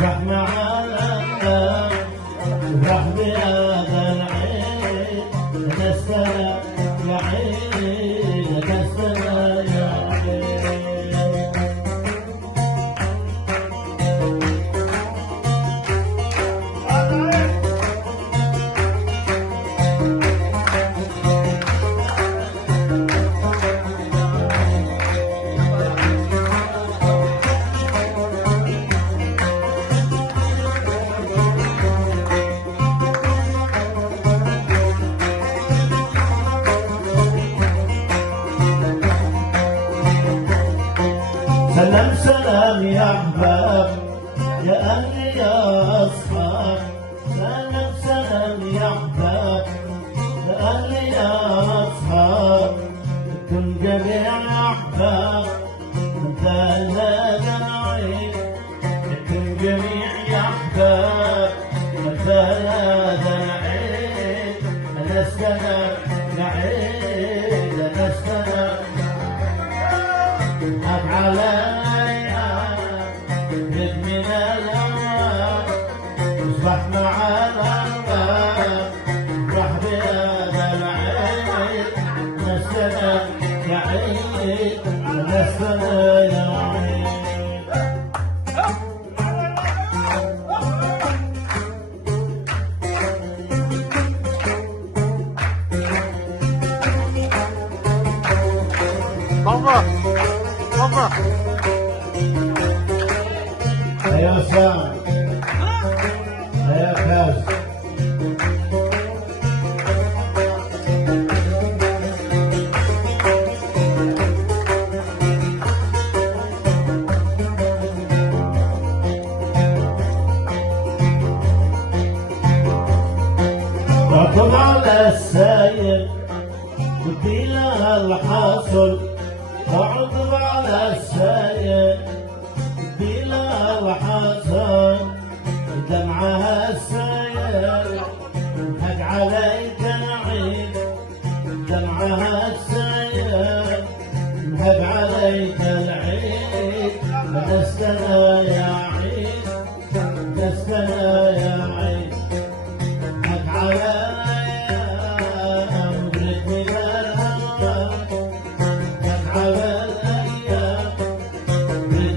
افرح معانا افرح بهذا العيد نسنا يا عيد نسنا يا عيد سلام سلام يا أحباب يا أهلي يا أصحاب سلام سلام يا أحباب يا أهلي يا أصحاب كن جميع أحباب أنت هذا العيد كن جميع يا أحباب أنت هذا العيد أنستنا يا عيد أنستنا هب عليا جد من الأموال اصبح معانا افرح بهذا العيد نسنا يا عيد نسنا يا عيد بابا يا سام يا كاس ركض على السايق بدي لها الحاصل اعطب على السايق بلا الحصان دمعها السايق هج عليك العيد دمعها السايق هج عليك العيد نستنا يا عيد نستنا يا عيد هج عليك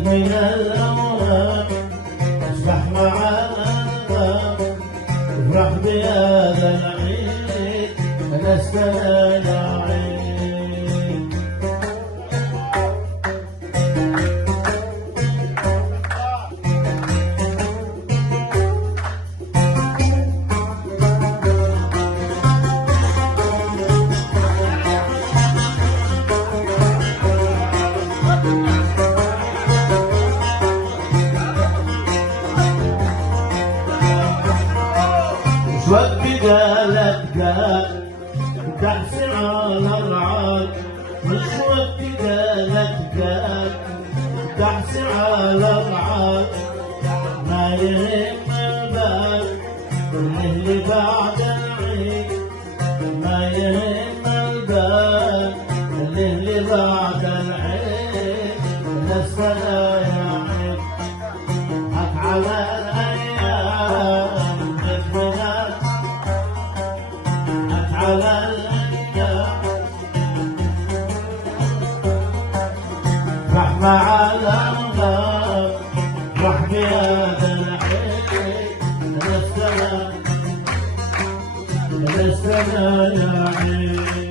من الأموال اصبح معانا افرح بهذا العيد نسنا يا عيد وقت قالت قال تحسن على العال مش وقت قالت قال تحسن على العال ما يهم البال اللي بعد العيد ما يهم البال اللي بعد العيد نسنا يا عيد حق على الأيام على الأيام رح مع الأنظار رح بهذا العيد نستنى يا عيد